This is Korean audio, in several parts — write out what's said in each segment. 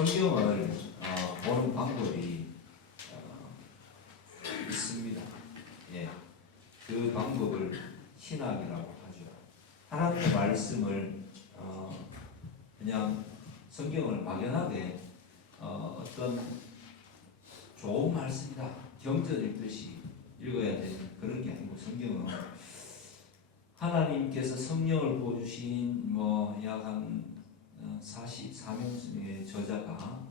성경을 보는 방법이 있습니다. 예, 그 방법을 신학이라고 하죠. 하나님의 말씀을 그냥 성경을 막연하게 어떤 좋은 말씀이다, 경전 읽듯이 읽어야 되는 그런 게 아니고, 성경은 하나님께서 성령을 부어주신 약 한 44명쯤의 저자가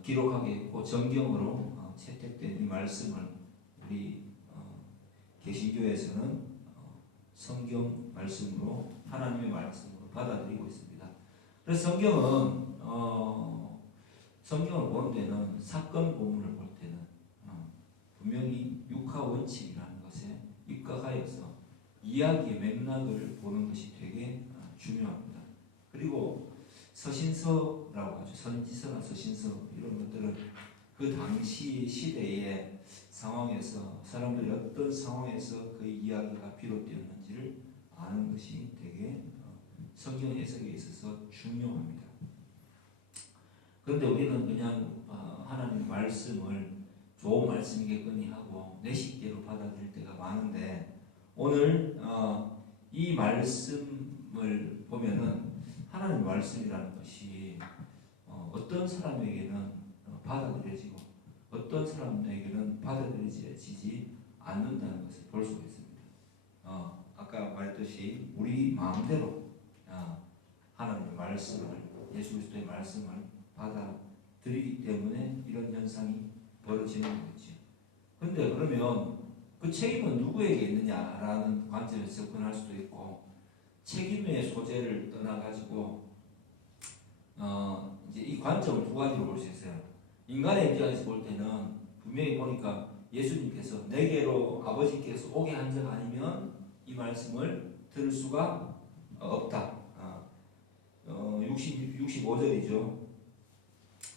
기록하게 했고, 정경으로 채택된 이 말씀을 우리 개신교에서는 성경 말씀으로, 하나님의 말씀으로 받아들이고 있습니다. 그래서 성경을 보는 데는, 사건 본문을 볼 때는 분명히 육하 원칙이라는 것에 입각하여서 이야기의 맥락을 보는 것이 되게 중요합니다. 그리고 서신서라고 하죠. 선지서나 서신서, 이런 것들은 그 당시 시대의 상황에서 사람들이 어떤 상황에서 그 이야기가 비롯되었는지를 아는 것이 되게 성경 해석에 있어서 중요합니다. 그런데 우리는 그냥 하나님 말씀을 좋은 말씀이겠거니 하고 내식계로 받아들일 때가 많은데, 오늘 이 말씀을 보면은 하나님 말씀이라는 것이 어떤 사람에게는 받아들여지고 어떤 사람에게는 받아들여지지 않는다는 것을 볼 수가 있습니다. 아까 말했듯이 우리 마음대로 하나님의 말씀을, 예수 그리스도의 말씀을 받아들이기 때문에 이런 현상이 벌어지는 거겠죠. 그런데 그러면 그 책임은 누구에게 있느냐라는 관점에서 접근할 수도 있고, 책임의 소재를 떠나가지고 이제 이 관점을 두 가지로 볼 수 있어요. 인간의 입장에서 볼 때는 분명히 보니까 예수님께서 내게로 아버지께서 오게 한 적 아니면 이 말씀을 들을 수가 없다. 65절이죠.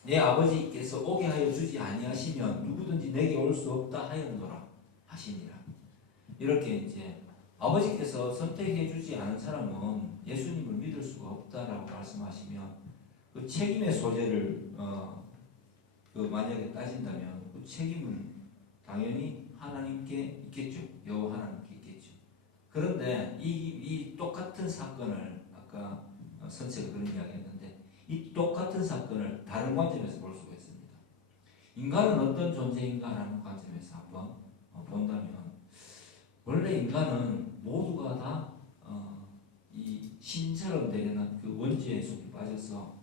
내 아버지께서 오게 하여 주지 아니하시면 누구든지 내게 올 수 없다 하였노라 하시니라. 이렇게 이제 아버지께서 선택해 주지 않은 사람은 예수님을 믿을 수가 없다라고 말씀하시면, 그 책임의 소재를 만약에 따진다면 그 책임은 당연히 하나님께 있겠죠. 여호와 하나님께 있겠죠. 그런데 이 똑같은 사건을, 아까 선생가 그런 이야기했는데, 이 똑같은 사건을 다른 관점에서 볼 수가 있습니다. 인간은 어떤 존재인가라는 관점에서 한번 본다면, 원래 인간은 모두가 다 이 신처럼 되려는 그 원죄의 속에 빠져서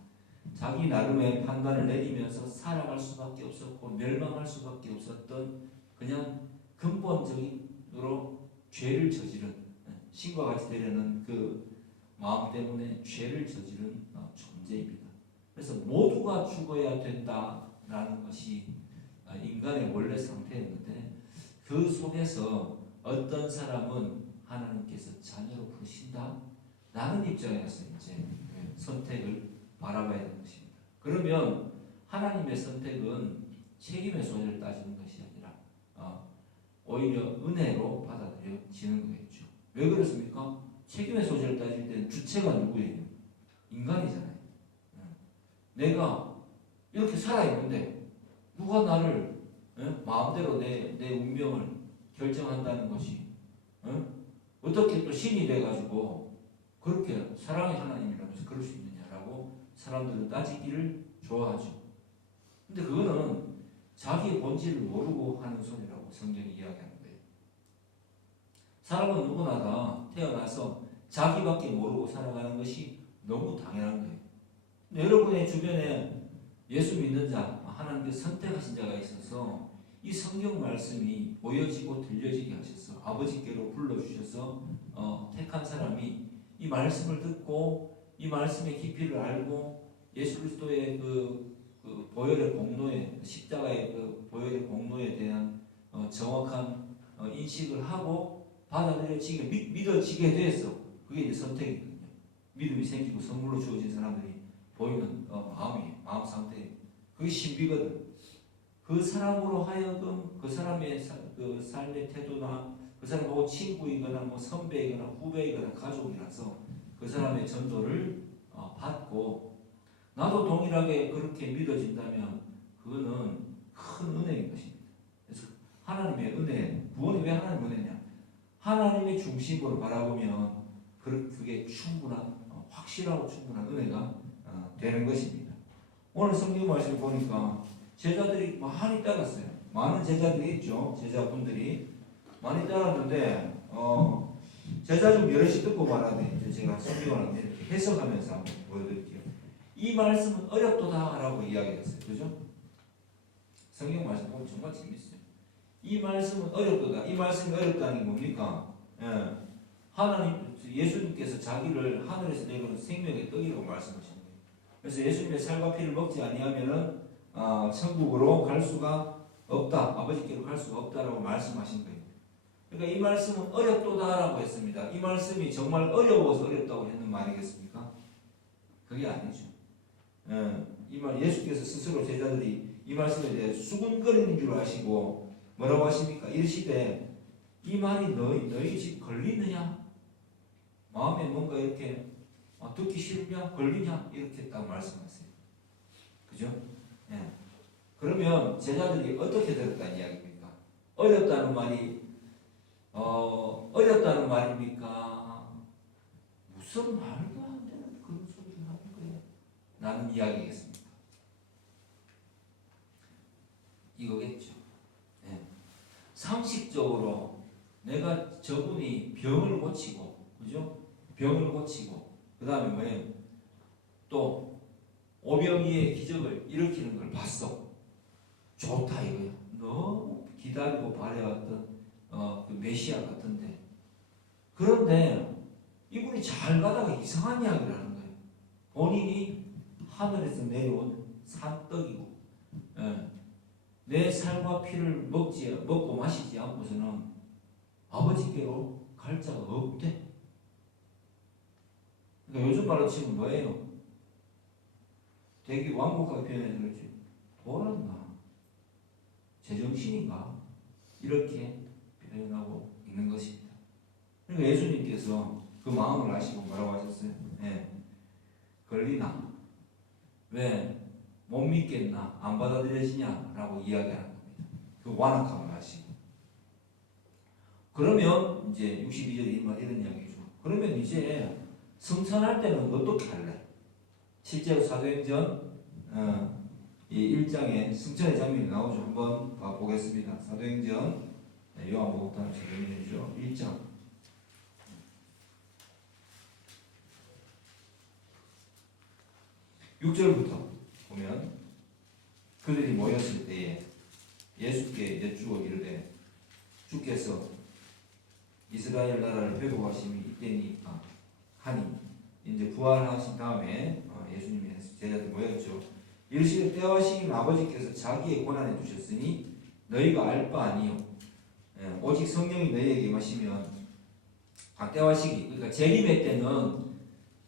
자기 나름의 판단을 내리면서 살아갈 수밖에 없었고 멸망할 수밖에 없었던, 그냥 근본적으로 죄를 저지른, 신과 같이 되려는 그 마음 때문에 죄를 저지른 존재입니다. 그래서 모두가 죽어야 된다라는 것이 인간의 원래 상태였는데, 그 속에서 어떤 사람은 하나님께서 자녀로 부르신다 라는 입장에서 이제 선택을 바라봐야 되는 것입니다. 그러면 하나님의 선택은 책임의 소재를 따지는 것이 아니라 오히려 은혜로 받아들여지는 거겠죠. 왜 그렇습니까? 책임의 소재를 따질 때는 주체가 누구예요? 인간이잖아요. 내가 이렇게 살아있는데 누가 나를 마음대로 내 운명을 결정한다는 것이 어떻게 또 신이 돼가지고 그렇게 사랑의 하나님이라면서 그럴 수 있느냐라고 사람들은 따지기를 좋아하죠. 근데 그거는 자기의 본질을 모르고 하는 소리라고 성경이 이야기하는 거예요. 사람은 누구나 다 태어나서 자기밖에 모르고 살아가는 것이 너무 당연한 거예요. 근데 여러분의 주변에 예수 믿는 자, 하나님께서 선택하신 자가 있어서 이 성경 말씀이 보여지고 들려지게 하셔서 아버지께로 불러주셔서 택한 사람이 이 말씀을 듣고 이 말씀의 깊이를 알고 예수 그리스도의 그 보혈의 공로에, 십자가의 그 보혈의 공로에 대한 정확한 인식을 하고 받아들여지게 믿어지게 돼서, 그게 이제 선택이거든요. 믿음이 생기고 선물로 주어진 사람들이 보이는 마음 상태, 그게 신비거든. 그 사람으로 하여금 그 사람의 그 삶의 태도나 그 사람하고 친구이거나 선배이거나 후배이거나 가족이라서 그 사람의 전도를 받고 나도 동일하게 그렇게 믿어진다면 그거는 큰 은혜인 것입니다. 그래서 하나님의 은혜, 구원이 왜 하나님 은혜냐? 하나님의 중심으로 바라보면 그게 충분한, 확실하고 충분한 은혜가 되는 것입니다. 오늘 성경 말씀을 보니까 제자들이 많이 따랐어요. 많은 제자들이 있죠. 제자분들이 많이 따랐는데 제자 중 여럿이 듣고 말하되, 이제 제가 성경을 이렇게 해석하면서 한번 보여드릴게요. 이 말씀은 어렵도다라고 이야기했어요. 그죠? 성경 말씀 보면 정말 재밌어요. 이 말씀은 어렵도다. 이 말씀이 어렵다는 게 뭡니까? 예. 하나님, 예수님께서 자기를 하늘에서 내려온 생명의 떡이라고 말씀하신 거예요. 그래서 예수님의 살과 피를 먹지 아니하면은 천국으로 갈 수가 없다. 아버지께로 갈 수가 없다라고 말씀하신 거예요. 그러니까 이 말씀은 어렵도다라고 했습니다. 이 말씀이 정말 어려워서 어렵다고 했는 말이겠습니까? 그게 아니죠. 이 말 예수께서 스스로 제자들이 이 말씀에 대해 수군거리는 줄 아시고 뭐라고 하십니까? 이르시되 이 말이 너희 집 걸리느냐? 마음에 뭔가 이렇게 듣기 싫으냐? 걸리냐? 이렇게 딱 말씀하세요. 그죠? 예. 그러면 제자들이 어떻게 들었다는 이야기입니까? 어렵다는 말이 어렵다는 말입니까? 무슨 말도 안 되는 그런 소리를 하는 거예요. 라는 이야기겠습니까? 이거겠죠. 네. 상식적으로 내가 저분이 병을 고치고, 그죠? 병을 고치고, 그 다음에 뭐예요? 또 오병이의 기적을 일으키는 걸 봤어. 좋다 이거야. 너무 기다리고 바래왔던 그 메시아 같은데. 그런데 이분이 잘 가다가 이상한 이야기를 하는 거예요. 본인이 하늘에서 내려온 산떡이고, 내 살과 피를 먹고 마시지 않고서는 아버지께로 갈 자가 없대. 그러니까 요즘 말로 치면 뭐예요? 되게 완곡하게 표현해서 그렇지. 돌았나? 제정신인가? 이렇게 표현하고 있는 것입니다. 그러니까 예수님께서 그 마음을 아시고 뭐라고 하셨어요? 걸리나? 왜? 못 믿겠나? 안 받아들여지냐? 라고 이야기하는 겁니다. 그 완악함을 하시고. 그러면 이제 62절에 이런 이야기죠. 그러면 이제 성찬할 때는 어떻게 할래? 실제로 사도행전 이 1장에 승천의 장면이 나오죠. 한번 보겠습니다. 사도행전 요한복음 사도행전이죠. 1장 6절부터 보면 그들이 모였을 때에 예수께 여쭈어 이르되 주께서 이스라엘 나라를 회복하심이 이때니까 하니, 이제 부활하신 다음에 예수님의 제자들 모였죠. 이르시되 때와 시기는 아버지께서 자기의 권한에 두셨으니 너희가 알 바 아니요 오직 성령이 너희에게 임하시면 때와 시기, 그러니까 재림의 때는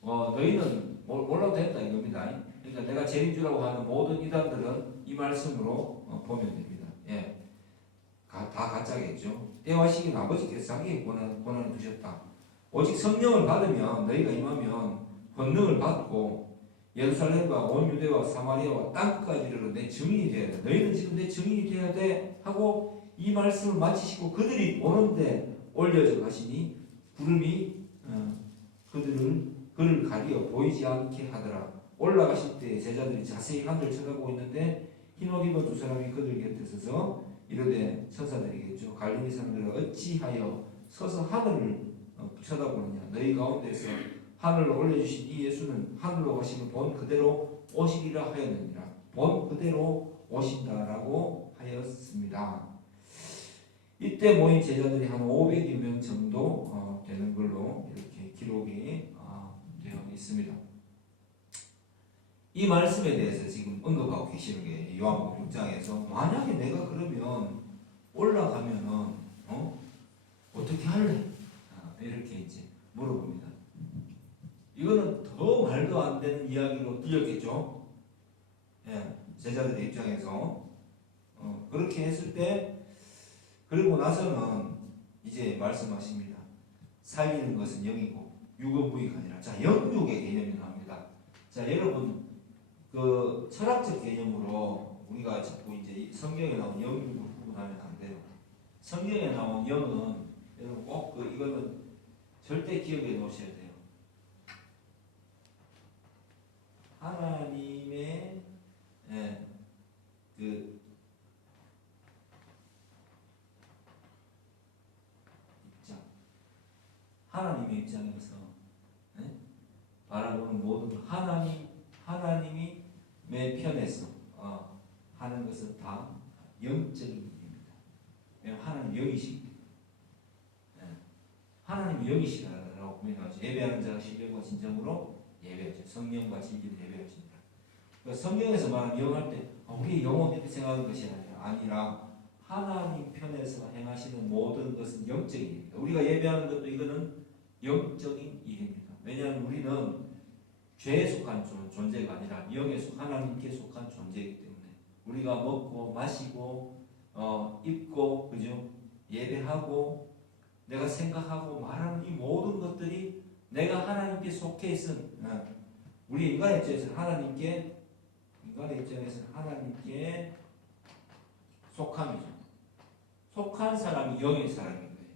너희는 몰라도 된다 이겁니다. 그러니까 내가 재림 주라고 하는 모든 이단들은 이 말씀으로 보면 됩니다. 예, 다 가짜겠죠. 때와 시기는 아버지께서 자기의 권한에 두셨다. 오직 성령을 받으면 너희가 임하면 권능을 받고 예루살렘과 온 유대와 사마리아와 땅끝까지 이르러 내 증인이 되어야 돼. 너희는 지금 내 증인이 되어야 돼 하고 이 말씀을 마치시고 그들이 보는데 올려져 가시니 구름이 그를 가리어 보이지 않게 하더라. 올라가실 때 제자들이 자세히 하늘을 쳐다보고 있는데 흰옷 입은 두 사람이 그들 곁에 서서 이르되, 천사들이겠죠. 갈릴리 사람들아 어찌하여 서서 하늘을 쳐다보느냐? 너희 가운데서 하늘로 올려주신 이 예수는 하늘로 가시면 본 그대로 오시리라 하였느니라. 본 그대로 오신다라고 하였습니다. 이때 모인 제자들이 한 500여 명 정도 되는 걸로 이렇게 기록이 되어 있습니다. 이 말씀에 대해서 지금 언급하고 계시는 게 요한복음 6장에서 만약에 내가 그러면 올라가면은 어떻게 할래? 이렇게 이제 물어봅니다. 이거는 더 말도 안 되는 이야기로 들렸겠죠. 예, 제자들의 입장에서 그렇게 했을 때, 그리고 나서는 이제 말씀하십니다. 살리는 것은 영이고 육은 무익하니라. 자, 영육의 개념이 나옵니다. 자, 여러분 그 철학적 개념으로 우리가 자꾸 이제 성경에 나온 영을 구분하면 안 돼요. 성경에 나온 영은 여러분 꼭 이거는 절대 기억해 놓으셔야 돼요. 하나님의 그 입장, 하나님의 입장에서 바라보는 모든 하나님이 내 편에서 하는 것은 다 영적인 일입니다. 왜냐하면 하나님 영이시기 때문에 하나님 영이시라고 분명하죠. 예배하는 자가 신령과 진정으로 예배하죠. 성령과 진리로 예배하십니다. 그러니까 성경에서 말하는 영할 때 우리 영혼 이렇게 생각하는 것이 아니라 하나님 편에서 행하시는 모든 것은 영적인 일입니다. 우리가 예배하는 것도 이거는 영적인 일입니다. 왜냐하면 우리는 죄에 속한 존재가 아니라 영에 하나님께 속한 존재이기 때문에 우리가 먹고 마시고 입고 그죠? 예배하고 내가 생각하고 말하는 이 모든 것들이 내가 하나님께 속해 있은 우리 인간의 입장에서 하나님께 속함이죠. 속한 사람이 영의 사람인 거예요.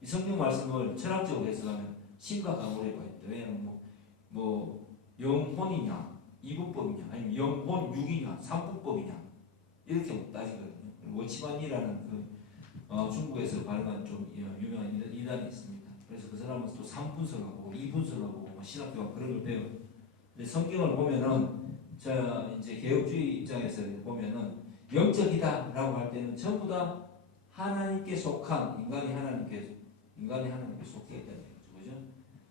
이 성경 말씀을 철학적으로 해석하면 심각한 오해가 있다. 왜냐하면 뭐 영혼이냐 이분법이냐 아니면 영혼 육이냐 삼분법이냐 이렇게 따지거든요. 워치만이라는 중국에서 발간 좀 유명한 이단이 있습니다. 그래서 그 사람은 또 3분석하고 2분석하고 신학교가 그런 걸 배워요. 근데 성경을 보면은 이제 개혁주의 입장에서 보면은 영적이다라고 할 때는 전부 다 하나님께 속한 인간이 하나님께 속해 있다는 거죠. 그죠?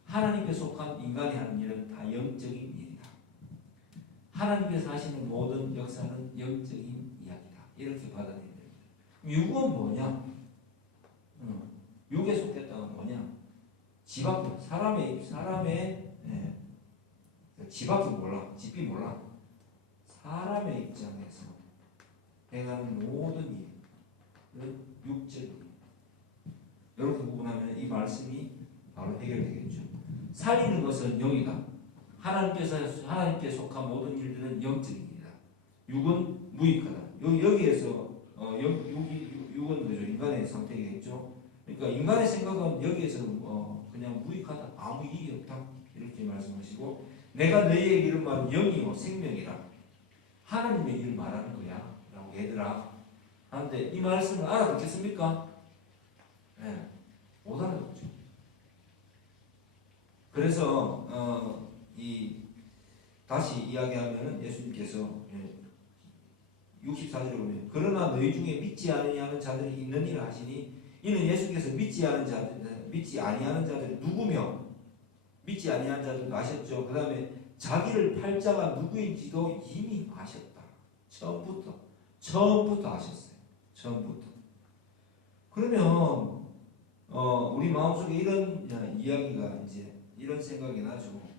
하나님께 속한 인간이 하는 일은 다 영적인 일이다. 하나님께서 하시는 모든 역사는 영적인 이야기다. 이렇게 받아들여야 됩니다. 육은 뭐냐? 육에 속했다는 뭐냐? 지밖에 사람의 지밖에 몰라. 집이 몰라. 사람의 입장에서 행하는 모든 일은 육적인 일. 이렇게 구분하면 이 말씀이 바로 해결되겠죠. 살리는 것은 영이다. 하나님께 속한 모든 일들은 영적인 일이다. 육은 무익하다. 여기에서 육은 그죠? 인간의 선택이겠죠. 그러니까 인간의 생각은 여기에서 그냥 무익하다. 아무 이익이 없다. 이렇게 말씀하시고 내가 너희에게 이런 말은 영이요 생명이라 하나님의 일을 말하는 거야 라고 얘들아 하는데 이 말씀을 알아듣겠습니까? 네, 못 알아듣죠. 그래서 다시 이야기하면 예수님께서 64절에 보면 그러나 너희 중에 믿지 아니하는 자들이 있느니라 하시니 이는 예수께서 믿지 아니하는 자들이 누구며 믿지 아니하는 자들도 아셨죠. 그 다음에 자기를 팔 자가 누구인지도 이미 아셨다. 처음부터 아셨어요. 처음부터. 그러면 우리 마음속에 이런 이야기가 이제 이런 생각이 나죠.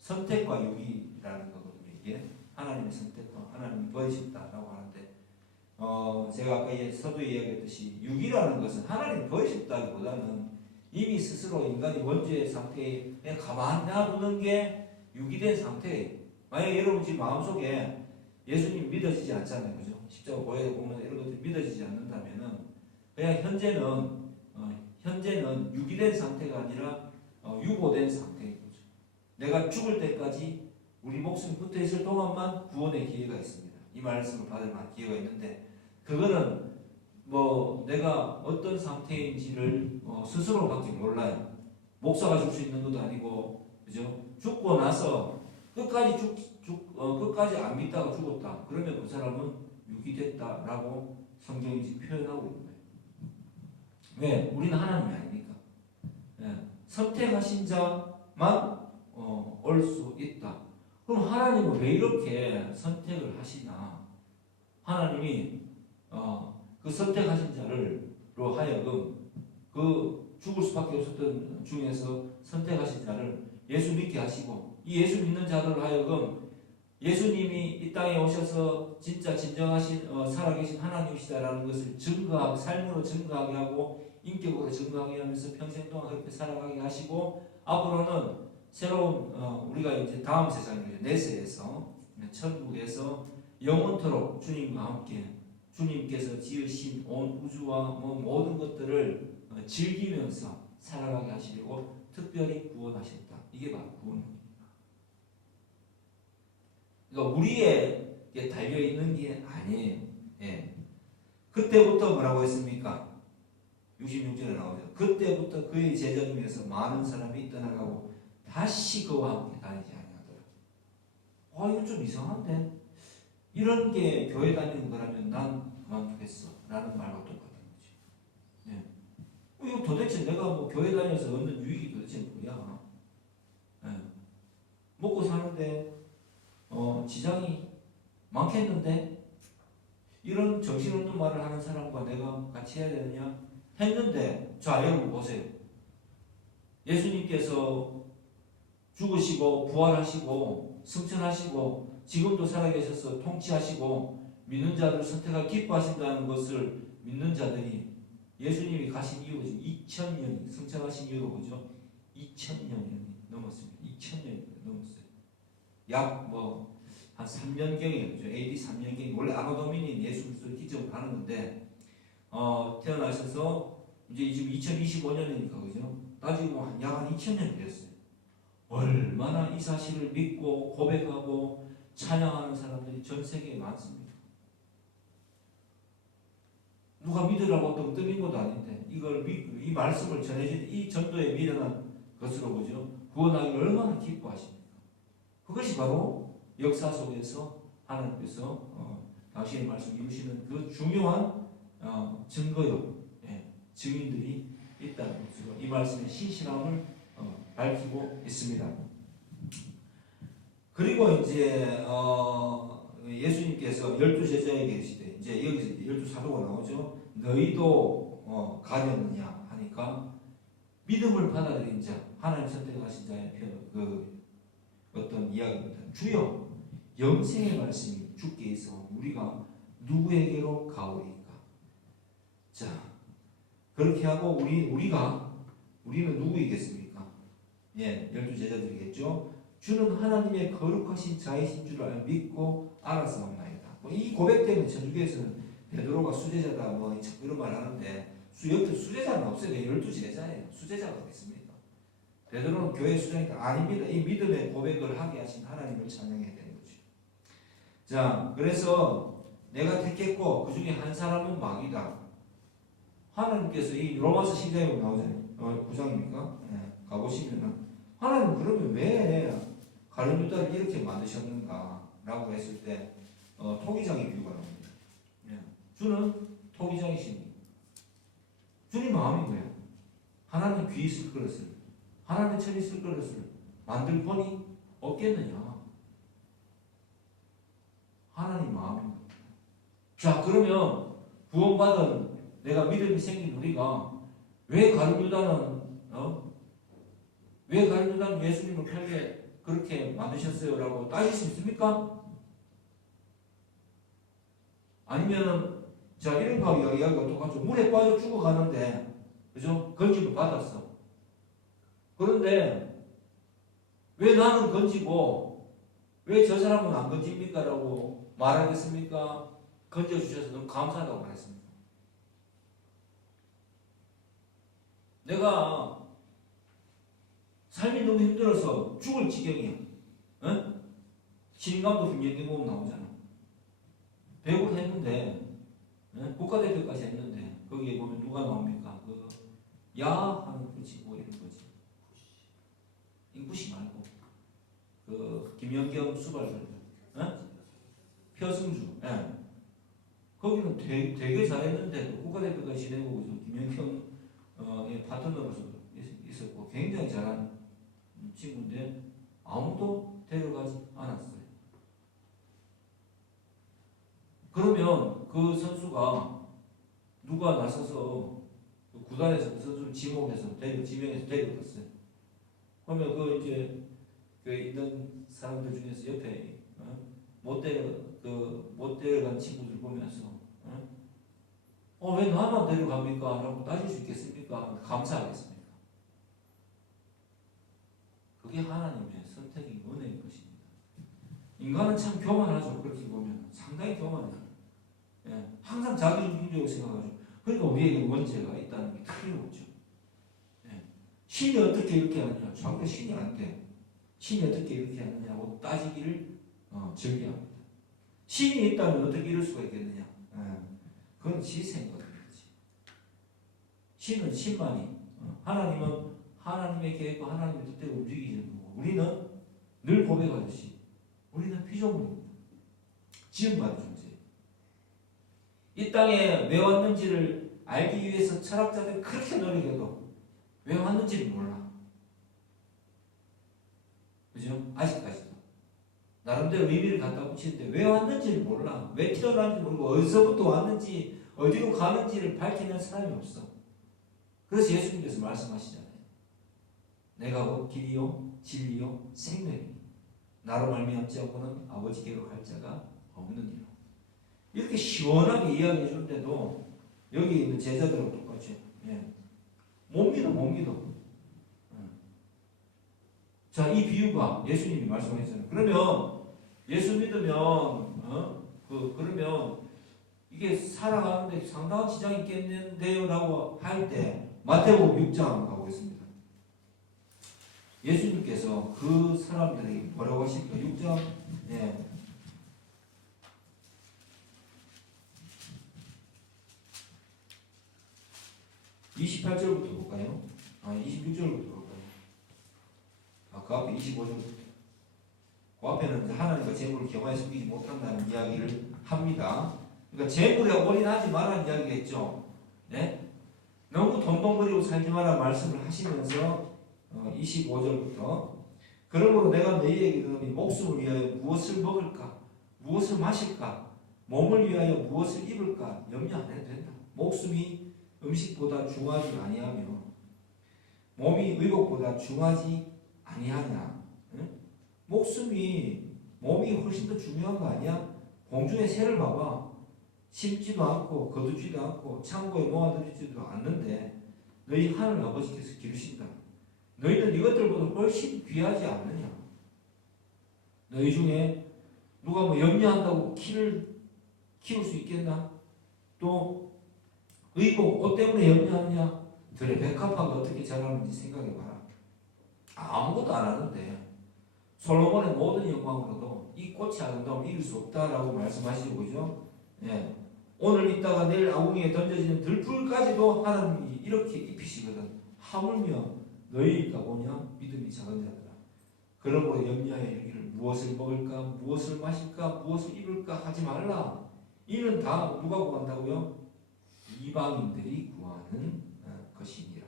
선택과 유기라는 거거든요. 이게 하나님의 선택과 하나님이 버리셨다라고 하는데 제가 아까 서두에 이야기했듯이 유기라는 것은 하나님이 버리셨다기보다는 이미 스스로 인간이 원죄의 상태에 그냥 가만히 놔두는 게 유기된 상태예요. 만약에 여러분 지금 마음속에 예수님 믿어지지 않잖아요. 그죠? 십자가 보혈의 공로나 이런 것들이 믿어지지 않는다면은 그냥 현재는 유기된 상태가 아니라 유보된 상태인 거죠. 내가 죽을 때까지 우리 목숨이 붙어 있을 동안만 구원의 기회가 있습니다. 이 말씀을 받을 만한 기회가 있는데 그거는 내가 어떤 상태인지를 스스로밖에 몰라요. 목사가 줄 수 있는 것도 아니고, 그죠? 죽고 나서 끝까지 안 믿다가 죽었다. 그러면 그 사람은 유기됐다라고 성경이 표현하고 있는 거예요. 왜? 우리는 하나님이 아니니까. 선택하신 자만 올 수 있다. 그럼 하나님은 왜 이렇게 선택을 하시나? 하나님이 그 선택하신 자를로 하여금 그 죽을 수밖에 없었던 중에서 선택하신 자를 예수 믿게 하시고 이 예수 믿는 자들로 하여금 예수님이 이 땅에 오셔서 진짜 진정하신 살아계신 하나님이시다라는 것을 삶으로 증거하게 하고 인격으로 증거하게 하면서 평생 동안 그렇게 살아가게 하시고 앞으로는 새로운 우리가 이제 다음 세상이죠. 내세에서 천국에서 영원토록 주님과 함께 주님께서 지으신 온 우주와 모든 것들을 즐기면서 살아가게 하시려고 특별히 구원하셨다. 이게 바로 구원입니다. 그러니까 우리에게 달려 있는 게 아니에요. 예. 그때부터 뭐라고 했습니까? 66절에 나오죠. 그때부터 그의 제자 중에서 많은 사람이 떠나가고 다시 그와 함께 다니지 아니하더라. 이거 좀 이상한데? 이런 게 교회 다니는 거라면 난 그만두겠어 라는 말과 똑같은 거지. 예. 이거 도대체 내가 교회 다녀서 얻는 유익이 도대체 뭐야? 예. 먹고 사는데 지장이 많겠는데? 이런 정신없는 말을 하는 사람과 내가 같이 해야 되느냐? 했는데, 자, 여러분 보세요. 예수님께서 죽으시고 부활하시고 승천하시고 지금도 살아계셔서 통치하시고 믿는 자들을 선택하기 기뻐하신다는 것을 믿는 자들이 예수님이 가신 이유가 지금 2000년이 승천하신 이유가 뭐죠? 2000년이 넘었습니다. 2000년이 넘었어요. 약 한 3년경이죠. AD 3년경. 원래 아마도민이 예수 그리스도를 기점으로 하는 건데 태어나셔서 이제 지금 2025년이니까 그죠? 따지고 약 한 2000년이 되었어요. 얼마나 이 사실을 믿고 고백하고 찬양하는 사람들이 전 세계에 많습니다. 누가 믿으라고 뜸뜨린 것도 아닌데 이걸 이 말씀을 전해진 이 전도에 미련한 것으로 보죠. 구원하기를 얼마나 기뻐하십니까? 그것이 바로 역사 속에서 하나님께서 당신의 말씀 이루시는 그 중요한 증거요, 증인들이 있다는 것으로 이 말씀의 신실함을 밝히고 있습니다. 그리고 이제 예수님께서 12제자에게 계시되 이제 여기서 12사도가 나오죠. 너희도 가렸느냐 하니까 믿음을 받아들인 자, 하나님 선택하신 자의 그 어떤 이야기입니다. 주여 영생의 말씀이 주께 있어 우리가 누구에게로 가오리까? 자, 그렇게 하고 우리는 누구이겠습니까? 예, 12제자들이겠죠. 주는 하나님의 거룩하신 자이신 줄 믿고 알았사옵나이다. 이 고백 때문에 천주교에서는 베드로가 수제자다 이런 말 하는데 옆에 수제자는 없어요. 12제자예요. 수제자가 어딨습니까? 베드로는 교회 수장이다. 아닙니다. 이 믿음의 고백을 하게 하신 하나님을 찬양해야 되는 거죠. 자, 그래서 내가 택했고 그 중에 한 사람은 마귀다. 하나님께서 이 로마서 10장에 나오잖아요. 9장입니까? 네, 가보시면은 하나님 그러면 왜 가룟 유다를 이렇게 만드셨는가? 라고 했을 때 토기장의 비유가 나옵니다. 주는 토기장이십니다. 주님 마음이 뭐예요? 하나님 귀 있을 그릇을 하나님 천이 있을 그릇을 만들 권이 없겠느냐? 하나님 마음입니다. 자, 그러면 구원받은 내가 믿음이 생긴 우리가 왜 가룟 유다는 예수님을 팔게 그렇게 만드셨어요? 라고 따질 수 있습니까? 아니면은 자, 이런 거 이야기가 똑같죠. 물에 빠져 죽어가는데 그죠? 건짐을 받았어. 그런데 왜 나는 건지고 왜 저 사람은 안 건집니까? 라고 말하겠습니까? 건져주셔서 너무 감사하다고 말했습니다. 내가 삶이 너무 힘들어서 죽을 지경이야. 응? 신인감도 김연경 보면 나오잖아. 배우를 했는데 국가대표까지 했는데 거기에 보면 누가 나옵니까? 야 하는 거지 뭐 이런 거지. 인구시 말고 김연경 수발설 표승주. 거기는 되게 잘했는데도 국가대표까지 지내고 김연경 파트너로서 있었고 굉장히 잘한 친구인데 아무도 데려가지 않았어요. 그러면 그 선수가 누가 나서서 구단에서 그 선수를 지목해서 지명해서 데려갔어요. 그러면 그 있는 사람들 중에서 옆에 못 데려간 친구들 보면서 왜 나만 데려갑니까? 라고 따질 수 있겠습니까? 감사하겠습니까? 그게 하나님의 선택이 은혜인 것입니다. 인간은 참 교만하죠. 그렇게 보면 상당히 교만해요. 예, 항상 자기중심적으로 생각하죠. 그러니까 우리에게 원죄가 있다는 게 틀림없죠. 예, 신이 어떻게 이렇게 하느냐? 자기가 신이 안 돼. 신이 어떻게 이렇게 하느냐고 따지기를 즐겨합니다. 신이 있다면 어떻게 이럴 수가 있겠느냐? 그건 지생거든요. 신은 신만이, 하나님은 하나님의 계획과 하나님의 뜻대로 움직이는 거고, 우리는 늘 고백하듯이 우리는 피조물입니다. 지음받은 존재. 이 땅에 왜 왔는지를 알기 위해서 철학자들이 그렇게 노력해도 왜 왔는지를 몰라. 그죠? 아직까지도. 나름대로 의미를 갖다 붙이는데 왜 왔는지를 몰라. 왜 태어났는지 모르고 어디서부터 왔는지 어디로 가는지를 밝히는 사람이 없어. 그래서 예수님께서 말씀하시잖아요. 내가 곧 길이요 진리요 생명이니 나로 말미암지 않고는 아버지께로 갈 자가 없느니라. 이렇게 시원하게 이야기해 주는데도 여기 있는 제자들하고 똑같죠. 예. 못 믿어, 못 믿어. 자, 이 비유가 예수님이 말씀하셨잖아요. 그러면 예수 믿으면 그러면 이게 살아가는데 상당한 지장이 있겠는데요라고 할 때 마태복음 6장 가고 있습니다. 예수님께서 그 사람들에게 뭐라고 하십니까? 6장 28절부터 볼까요? 26절부터 볼까요? 그 앞에 25절부터. 그 앞에는 하나님과 재물을 경화에 숨기지 못한다는 이야기를 합니다. 그러니까 재물에 올인하지 말라는 이야기겠죠. 네? 너무 돈벌이고 살지 마라 말씀을 하시면서 25절부터 그러므로 내가 너희에게 이르노니 목숨을 위하여 무엇을 먹을까 무엇을 마실까 몸을 위하여 무엇을 입을까 염려 안 해도 된다. 목숨이 음식보다 중하지 아니하며 몸이 의복보다 중하지 아니하냐. 응? 몸이 훨씬 더 중요한 거 아니야? 공중의 새를 봐봐. 심지도 않고 거두지도 않고 창고에 모아두지도 않는데 너희 하늘 아버지께서 기르신다. 너희는 이것들보다 훨씬 귀하지 않느냐. 너희 중에 누가 뭐 염려한다고 키를 키울 수 있겠나? 또 의복 옷 때문에 염려하느냐? 들의 백합화가 어떻게 자라는지 생각해봐라. 아무것도 안 하는데 솔로몬의 모든 영광으로도 이 꽃이 아름다움 이길 수 없다라고 말씀하시죠. 그죠? 예. 오늘 있다가 내일 아궁이에 던져지는 들풀까지도 하나님이 이렇게 입히시거든. 하물며 너희가 보냐 믿음이 작은 자들아. 그러므로 염려하여 이르기를 무엇을 먹을까 무엇을 마실까 무엇을 입을까 하지 말라. 이는 다 누가 구한다고요? 이방인들이 구하는 것이니라.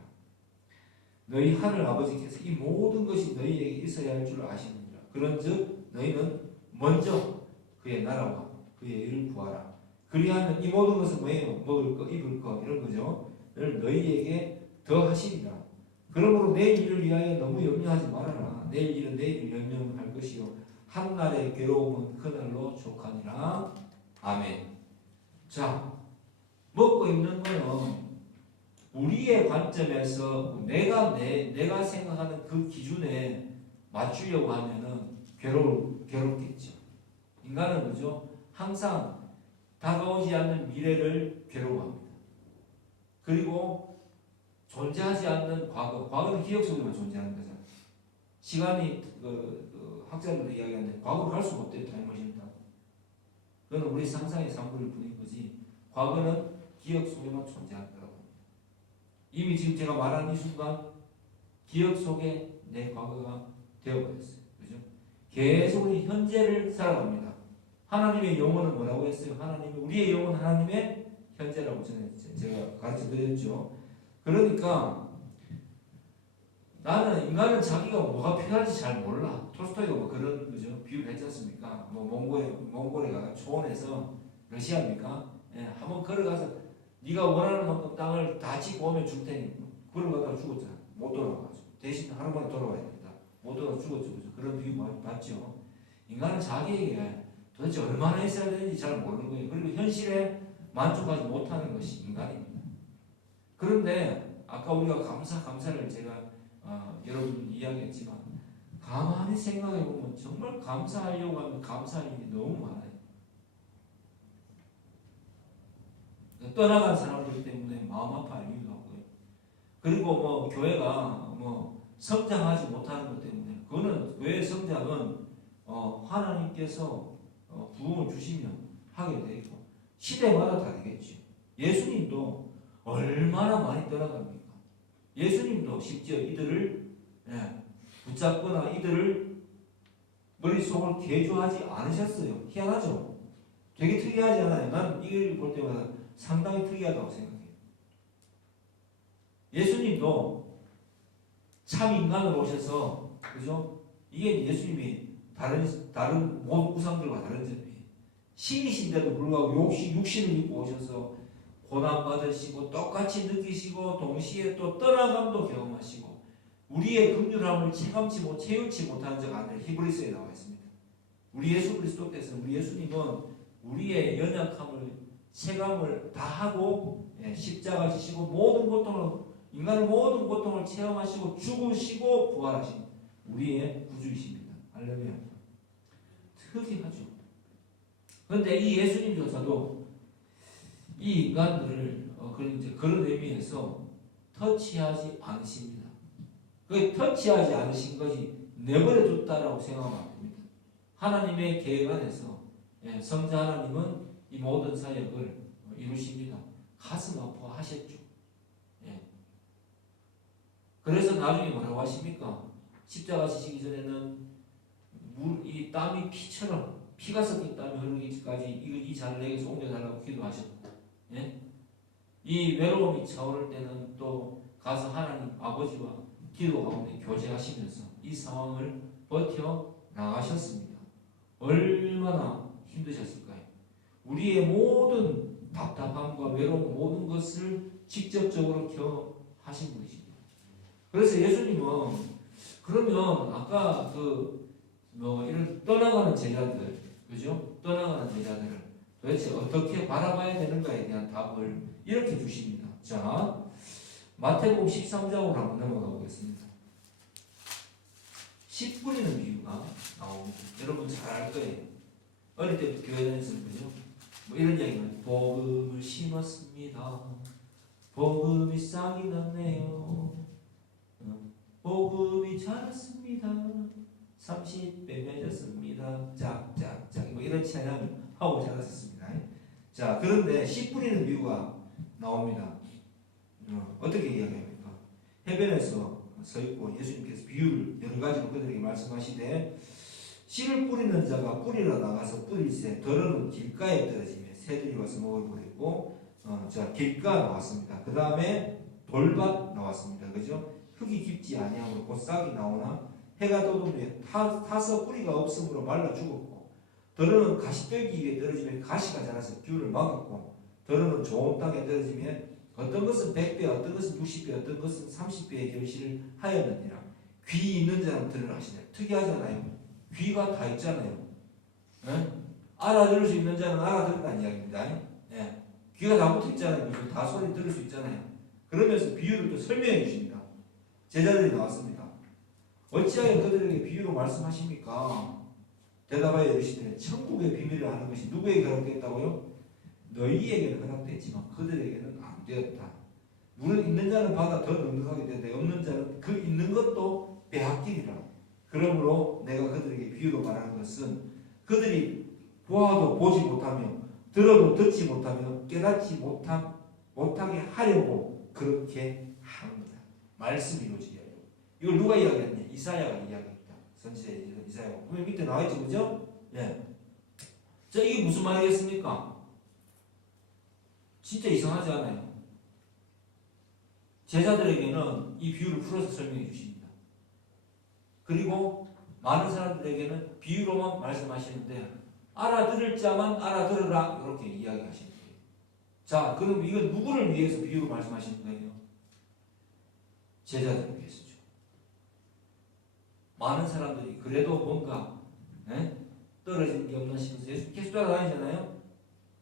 너희 하늘 아버지께서 이 모든 것이 너희에게 있어야 할 줄 아시느니라. 그런즉 너희는 먼저 그의 나라와 그의 일을 구하라. 그리하면 이 모든 것은 뭐예요? 먹을 거, 입을 거 이런 거죠. 를 너희에게 더 하시리라. 그러므로 내일 일을 위하여 너무 염려하지 말아라. 내일 일은 내일을 염려할 것이요 한 날의 괴로움은 그날로 족하니라. 아멘. 자, 먹고 입는 거는 우리의 관점에서 내가 생각하는 그 기준에 맞추려고 하면은 괴롭겠죠. 인간은 그죠? 항상 다가오지 않는 미래를 괴로워합니다. 그리고 존재하지 않는 과거는 기억 속에만 존재하는 거잖아요. 시간이 학자들도 이야기하는데 과거로 갈 수가 없대요. 타임머신이다. 그건 우리 상상의 산물일 뿐인 거지. 과거는 기억 속에만 존재한다고. 이미 지금 제가 말한 이 순간 기억 속에 내 과거가 되어버렸어요. 그죠? 계속 우리 현재를 살아갑니다. 하나님의 영혼은 뭐라고 했어요? 우리의 영혼은 하나님의 현재라고 전에 제가 가르쳐 드렸죠. 그러니까 인간은 자기가 뭐가 필요한지 잘 몰라. 톨스토이가 뭐 그런 그죠? 비유를 했지 않습니까? 뭐 몽골에가 초원에서 러시아입니까? 예, 한번 걸어가서 네가 원하는 만큼 땅을 다 짓고 오면 줄 테니 걸어가다가 죽었잖아. 못 돌아가가지고 대신 하루 만에 돌아와야 된다. 못 돌아가 죽었죠. 그죠? 그런 비유 많이 봤죠. 인간은 자기에게 도대체 얼마나 있어야 되는지 잘 모르는 거예요. 그리고 현실에 만족하지 못하는 것이 인간입니다. 그런데 아까 우리가 감사를 제가 여러분 이야기했지만 가만히 생각해 보면 정말 감사하려고 하면 감사할 일이 너무 많아요. 떠나간 사람들 때문에 마음 아파할 이유도 없고요. 그리고 뭐 교회가 뭐 성장하지 못하는 것 때문에 그거는 교회 성장은 하나님께서 부흥을 주시면 하게 되고 시대마다 다르겠죠. 예수님도 얼마나 많이 떠나갑니까? 예수님도 심지어 이들을 붙잡거나 이들을 머릿속을 개조하지 않으셨어요. 희한하죠? 되게 특이하지 않아요? 난 이걸 볼 때마다 상당히 특이하다고 생각해요. 예수님도 참 인간으로 오셔서, 그죠? 이게 예수님이 다른 모든 우상들과 다른 점이에요. 신이신데도 불구하고 육신을 입고 오셔서 고난받으시고 똑같이 느끼시고 동시에 또 떠나감도 경험하시고 우리의 긍휼함을 채울지 못하는 적 아니라 히브리서에 나와 있습니다. 우리 예수 그리스도께서 우리 예수님은 우리의 연약함을 체감을 다 하고 십자가 지시고 모든 고통을 인간의 모든 고통을 체험하시고 죽으시고 부활하신 우리의 구주이십니다. 할렐루야. 특이하죠. 그런데 이 예수님조차도 이 인간들을 그런 의미에서 터치하지 않으십니다. 그 터치하지 않으신 것이 내버려 뒀다라고 생각하면 안 됩니다. 하나님의 계획 안에서 성자 하나님은 이 모든 사역을 이루십니다. 가슴 아파하셨죠. 그래서 나중에 뭐라고 하십니까? 십자가 지시기 전에는 이 땀이 피가 섞인 땀이 흐르기까지 이 잔을 내게서 옮겨달라고 기도하셨고, 이 외로움이 차오를 때는 또 가서 하나님 아버지와 기도 가운데 교제하시면서 이 상황을 버텨 나가셨습니다. 얼마나 힘드셨을까요? 우리의 모든 답답함과 외로움 모든 것을 직접적으로 경험하신 분이십니다. 그래서 예수님은 그러면 아까 이런 떠나가는 제자들, 그죠? 떠나가는 제자들을 도대체 어떻게 바라봐야 되는가에 대한 답을 이렇게 주십니다. 자, 마태복음 13장으로 한번 넘어가 보겠습니다. 씨 뿌리는 비유가 나옵니다. 여러분 잘 알 거예요. 어릴 때부터 교회 다녔을 거죠? 뭐 이런 이야기는 복음을 심었습니다. 복음이 싹이 났네요. 복음이 자랐습니다. 30배 맺었습니다. 짝짝짝 뭐 이런 찬양 하고 자랐습니다. 자, 그런데 씨 뿌리는 비유가 나옵니다. 어떻게 이야기합니까? 해변에서 서 있고 예수님께서 비유를 여러 가지로 그들에게 말씀하시되 씨를 뿌리는 자가 뿌리러 나가서 뿌릴새 덜어는 길가에 떨어지며 새들이 와서 먹어버리고 자 길가 나왔습니다. 그 다음에 돌밭 나왔습니다. 그죠? 흙이 깊지 아니하므로 곧 싹이 나오나 해가 돋으며 타서 뿌리가 없으므로 말라 죽었고 덜어는 가시떨기 위에 떨어지며 가시가 자라서 귤을 막았고 덜어는 좋은 땅에 떨어지며 어떤 것은 100배 어떤 것은 60배 어떤 것은 30배의 결실을 하였느니라. 귀 있는 자는 들으라 하시네. 특이하잖아요. 귀가 다 있잖아요. 알아들을 수 있는 자는 알아듣는다는 이야기입니다. 귀가 다 붙어 있잖아요. 다 소리 들을 수 있잖아요. 그러면서 비유를 또 설명해 주십니다. 제자들이 나왔습니다. 어찌하여 그들에게 비유로 말씀하십니까? 대답하여 이르시되 천국의 비밀을 아는 것이 누구에게 허락됐다고요? 너희에게는 허락됐지만 그들에게는 안 되었다. 물은 있는 자는 받아 더 넉넉하게 되되 없는 자는 그 있는 것도 빼앗기리라. 그러므로 내가 그들에게 비유로 말하는 것은 그들이 보아도 보지 못하며 들어도 듣지 못하며 깨닫지 못하게 하려고 그렇게 하는 거다. 말씀이 이루어지게 하려고. 이걸 누가 이야기했냐? 이사야가 이야기했다. 선지자 이사야가. 그럼 밑에 나와있죠, 그죠? 자, 이게 무슨 말이겠습니까? 진짜 이상하지 않아요? 제자들에게는 이 비유를 풀어서 설명해 주십니다. 그리고 많은 사람들에게는 비유로만 말씀하시는데 알아들을 자만 알아들으라 이렇게 이야기하시는 거예요. 자, 그럼 이건 누구를 위해서 비유로 말씀하시는 거예요? 제자들을 위해서죠. 많은 사람들이 그래도 뭔가 떨어지는 게 없나 싶어서 예수 계속 따라다니잖아요.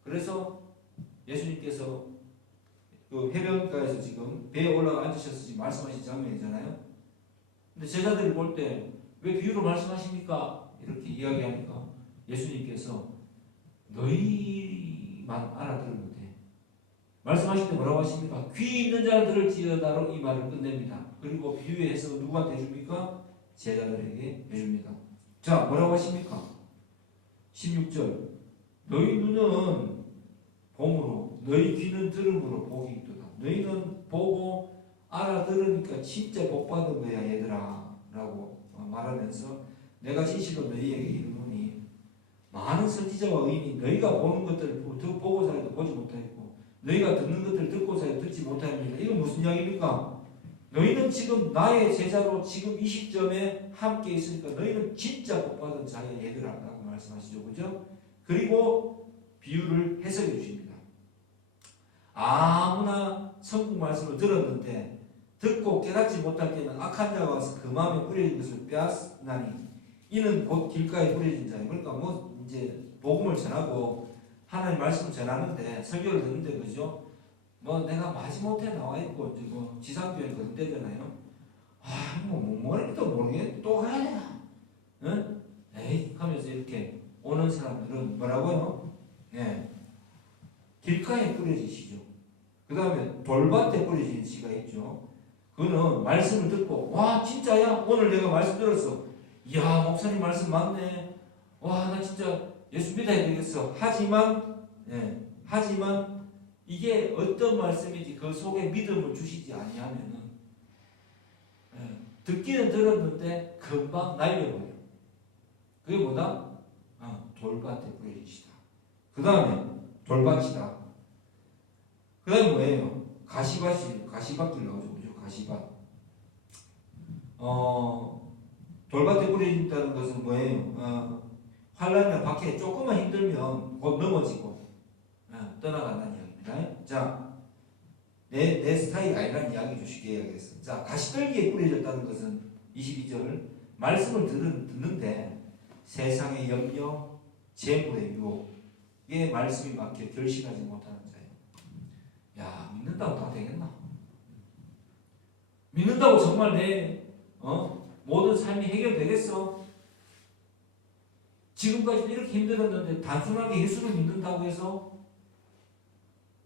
그래서 예수님께서 그 해변가에서 지금 배에 올라가 앉으셔서 지금 말씀하신 장면이잖아요. 근데 제자들이 볼 때 왜 비유로 말씀하십니까? 이렇게 이야기하니까 예수님께서 너희만 알아들으면 돼. 말씀하실 때 뭐라고 하십니까? 귀 있는 자는 들을지어다로 이 말을 끝냅니다. 그리고 비유의 해석은 누구한테 해줍니까? 제자들에게 해줍니다. 자, 뭐라고 하십니까? 16절 너희 눈은 봄으로 너희 귀는 들음으로 복이 있도다. 너희는 보고 알아들으니까 진짜 복 받은 거야 얘들아 라고 말하면서 내가 진실로 너희에게 이르노니 많은 선지자와 의인이 너희가 보는 것들을 보고서라도 보지 못하였고 너희가 듣는 것들을 듣고서라도 듣지 못하였느니라. 이건 무슨 이야기입니까? 너희는 지금 나의 제자로 지금 이 시점에 함께 있으니까 너희는 진짜 복 받은 자야 얘들아 라고 말씀하시죠. 그죠? 그리고 비유를 해석해 주십니다. 아무나 성국 말씀을 들었는데 듣고 깨닫지 못할 때는 악한 자가 와서 그 마음에 뿌려진 것을 빼앗나니 이는 곧 길가에 뿌려진 자예요. 그러니까 뭐 이제 복음을 전하고 하나님 말씀을 전하는데 설교를 듣는데 그죠? 뭐 내가 마지못해 나와 있고 뭐 지상교회 그런 데잖아요. 뭐 머리도 모르겠 또 가야 돼. 응? 에이 하면서 이렇게 오는 사람들은 뭐라고요? 예. 길가에 뿌려지시죠. 그 다음에 돌밭에 뿌려진 씨가 있죠. 그거는 말씀을 듣고 와 진짜야? 오늘 내가 말씀 들었어. 이야 목사님 말씀 맞네. 와 나 진짜 예수 믿어야 되겠어. 하지만 이게 어떤 말씀인지 그 속에 믿음을 주시지 아니하면은 듣기는 들었는데 금방 날려버려. 그게 뭐다? 돌밭에 뿌려지시다. 그 다음에 돌밭이다. 그 다음에 뭐예요? 가시밭길 나오죠. 그죠? 가시밭. 돌밭에 뿌려진다는 것은 뭐예요? 환란이나 박해 조금만 힘들면 곧 넘어지고 떠나간다는 이야기입니다. 자, 내 스타일이 아니라는 이야기 쉽게 이야기했어. 자, 가시떨기에 뿌려졌다는 것은 22절 말씀을 듣는데 세상의 염려, 재물의 유혹에 말씀이 막혀 결심하지 못하는 자예요. 야, 믿는다고 다 되겠나? 믿는다고 정말 내 모든 삶이 해결되겠어? 지금까지 이렇게 힘들었는데 단순하게 예수를 믿는다고 해서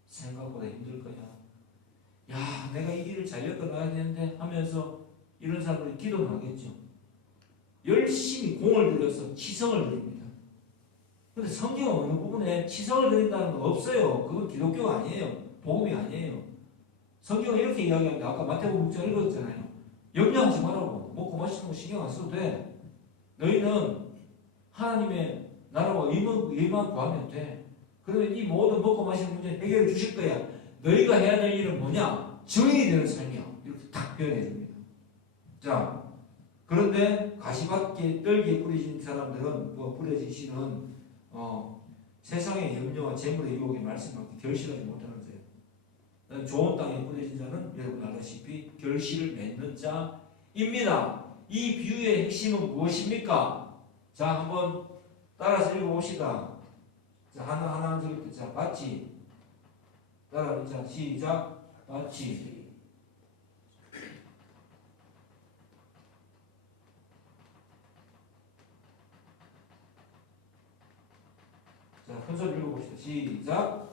생각보다 힘들 거야. 야, 내가 이 길을 잘 엮어놔야 되는데 하면서 이런 사람들이 기도는 하겠죠. 열심히 공을 들여서 치성을 드립니다. 근데 성경 어느 부분에 치성을 드린다는 건 없어요. 그건 기독교가 아니에요. 복음이 아니에요. 성경은 이렇게 이야기합니다. 아까 마태복음 6장 읽었잖아요. 염려하지 말라고. 먹고 마시는 거 신경 안 써도 돼. 너희는 하나님의 나라와 의만 구하면 돼. 그러면 이 모든 먹고 마시는 문제 해결해 주실 거야. 너희가 해야 될 일은 뭐냐? 정인이 되는 삶이야. 이렇게 딱 표현해 줍니다. 자, 그런데 가시밭에 떨기에 뿌려진 사람들은 뿌려진 씨는 세상의 염려와 재물의 유혹에 말씀하기 결실하지 못하는 자예요. 좋은 땅에 뿌려진 자는 여러분 알다시피 결실을 맺는 자입니다. 이 비유의 핵심은 무엇입니까? 자, 한번 따라서 읽어봅시다. 자, 하나 적을 때, 자, 밭이. 따라, 자, 시작. 밭이. 자, 큰소리 읽어봅시다. 시작.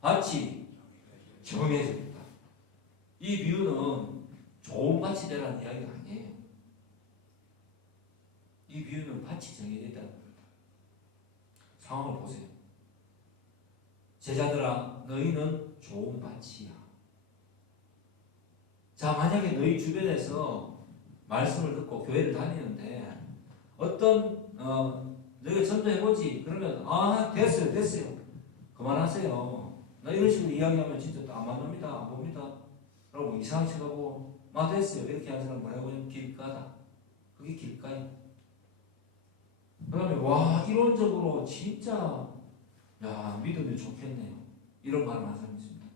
밭이 정해집니다. 이 비유는 좋은 밭이 되라는 이야기가 아니에요. 이 비유는 밭이 정해졌다는 겁니다. 상황을 보세요. 제자들아, 너희는 좋은 밭이야. 자, 만약에 너희 주변에서 말씀을 듣고 교회를 다니는데 어떤 너희가 전도해보지 그러면 됐어요 그만하세요. 나 이런 식으로 이야기하면 진짜 안 만납니다. 안 봅니다. 라고 이상하게 쳐다보고 됐어요. 이렇게 하는 사람 뭐라고 하냐면 길가다. 그게 길가예요. 그 다음에 이론적으로 진짜 믿으면 좋겠네요. 이런 말을 하는 사람이 있습니다.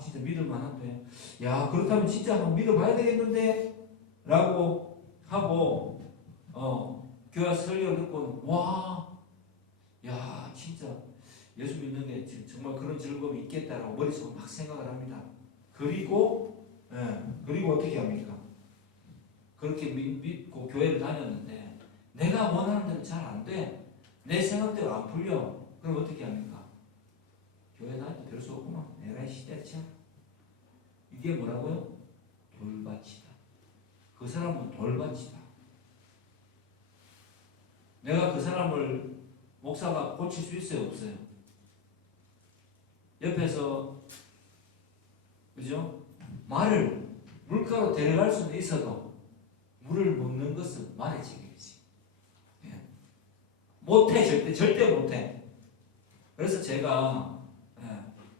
진짜 믿을만한데 그렇다면 진짜 한번 믿어봐야 되겠는데 라고 하고 교회 설교를 듣고는 진짜 예수 믿는 게 정말 그런 즐거움이 있겠다라고 머릿속으로 막 생각을 합니다. 그리고 어떻게 합니까? 그렇게 믿고 교회를 다녔는데 내가 원하는 대로 잘 안 돼. 내 생각대로 안 풀려. 그럼 어떻게 합니까? 교회 다녀도 별 수 없구만. 에라이 시대차. 이게 뭐라고요? 돌밭이다. 그 사람은 돌밭이다. 내가 그 사람을 목사가 고칠 수 있어요? 없어요? 옆에서 그죠? 말을 물가로 데려갈 수는 있어도 물을 먹는 것은 말의 책임이지. 예. 못해. 절대 못해. 그래서 제가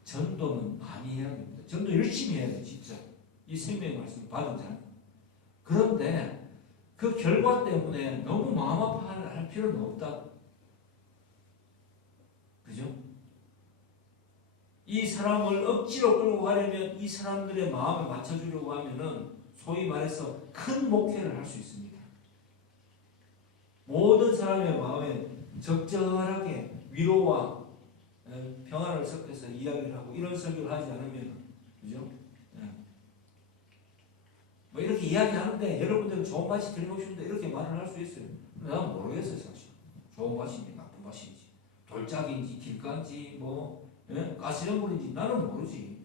전도는 많이 해야 됩니다. 전도 열심히 해야 돼. 진짜 이 생명의 말씀을 받은 자. 그런데 그 결과 때문에 너무 마음 아파할 필요는 없다. 그죠? 이 사람을 억지로 끌고 가려면 이 사람들의 마음에 맞춰주려고 하면은 소위 말해서 큰 목회를 할 수 있습니다. 모든 사람의 마음에 적절하게 위로와 평안을 섞어서 이야기를 하고 이런 설교를 하지 않으면, 그죠? 뭐 이렇게 이야기하는데 여러분들은 좋은 맛이 들려오십니다 이렇게 말을 할 수 있어요. 나는 모르겠어요 사실. 좋은 맛인지 나쁜 맛인지 돌짝인지 길가인지 뭐 가스연불인지 나는 모르지.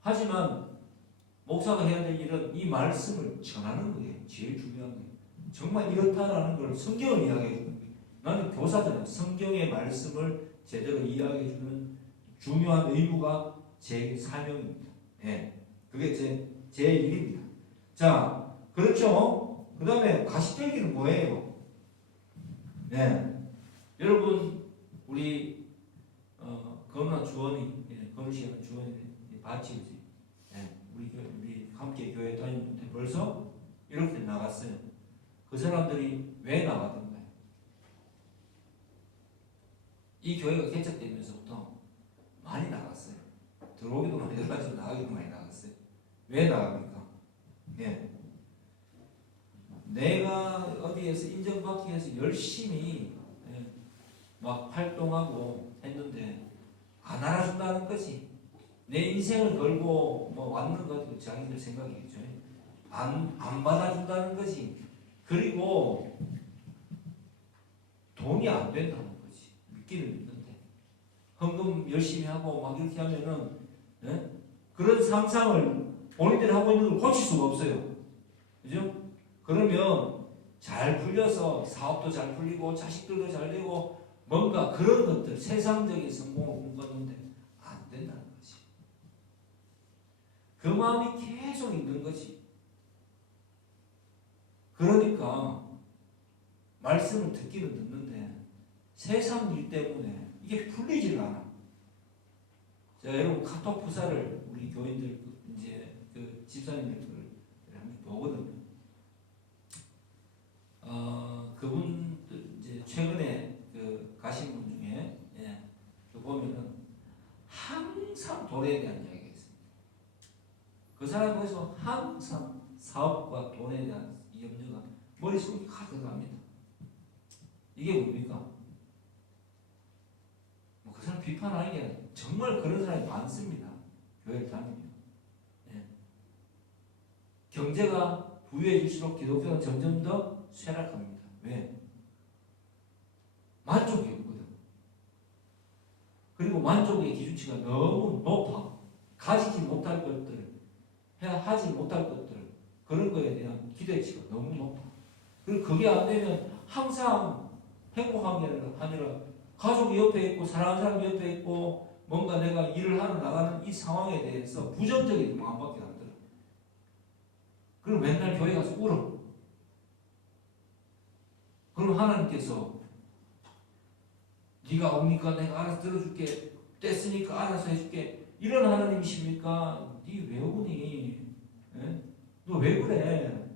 하지만 목사가 해야 될 일은 이 말씀을 전하는 거예요. 제일 중요한 거예요. 정말 이렇다라는 걸 성경을 이야기해 주는 거예요. 나는 교사잖아요. 성경의 말씀을 제대로 이야기해 주는 중요한 의무가 제 사명입니다. 예, 그게 제 일입니다. 자, 그렇죠. 그 다음에 가시떨기는 뭐예요? 네, 여러분 우리 건우나 주원이, 건우 씨가 주원이 바치지. 우리 함께 교회 다니는데 벌써 이렇게 나갔어요. 그 사람들이 왜 나가던가요? 이 교회가 개척되면서부터 많이 나갔어요. 들어오기도 많이 나갔지만 나가기도 많이 나갔어요. 왜 나갑니까? 예. 내가 어디에서 인정받기 위해서 열심히 막 활동하고 했는데 안 알아준다는 거지. 내 인생을 걸고 뭐 왔는 것 자기들 생각이겠죠. 안 받아준다는 거지. 그리고 돈이 안 된다는 거지. 믿기는 믿는데 헌금 열심히 하고 막 이렇게 하면은 그런 상상을 본인들이 하고 있는 걸 고칠 수가 없어요. 그죠? 그러면 잘 풀려서 사업도 잘 풀리고 자식들도 잘 되고 뭔가 그런 것들 세상적인 성공을 꿈꿨는데 안 된다는 거지. 그 마음이 계속 있는 거지. 그러니까 말씀을 듣기는 듣는데 세상 일 때문에 이게 풀리질 않아. 자, 여러분 카톡 부사를 우리 교인들 이제 그 집사님들 한번 보거든요. 그분 이제 최근에 그 가신 분 중에 그 보면은 항상 돈에 대한 이야기가 있습니다. 그 사람 거기서 항상 사업과 돈에 대한 염려가 머릿속에 가득합니다. 이게 뭡니까? 뭐 그 사람 비판하는 게 아니라 정말 그런 사람이 많습니다. 교회를 다니면. 경제가 부유해질수록 기독교는 점점 더 쇠락합니다. 왜? 만족이 없거든. 그리고 만족의 기준치가 너무 높아. 가지지 못할 것들, 하지 못할 것들, 그런 거에 대한 기대치가 너무 높아. 그리고 그게 안 되면 항상 행복한 게 아니라 가족이 옆에 있고 사랑하는 사람이 옆에 있고 뭔가 내가 일을 하러 나가는 이 상황에 대해서 부정적인 마음밖에 안 들어. 그럼 맨날 교회 가서 울어. 그럼 하나님께서 네가 옵니까? 내가 알아서 들어줄게. 됐으니까 알아서 해줄게. 이런 하나님이십니까? 네 왜 오니? 너 왜 그래?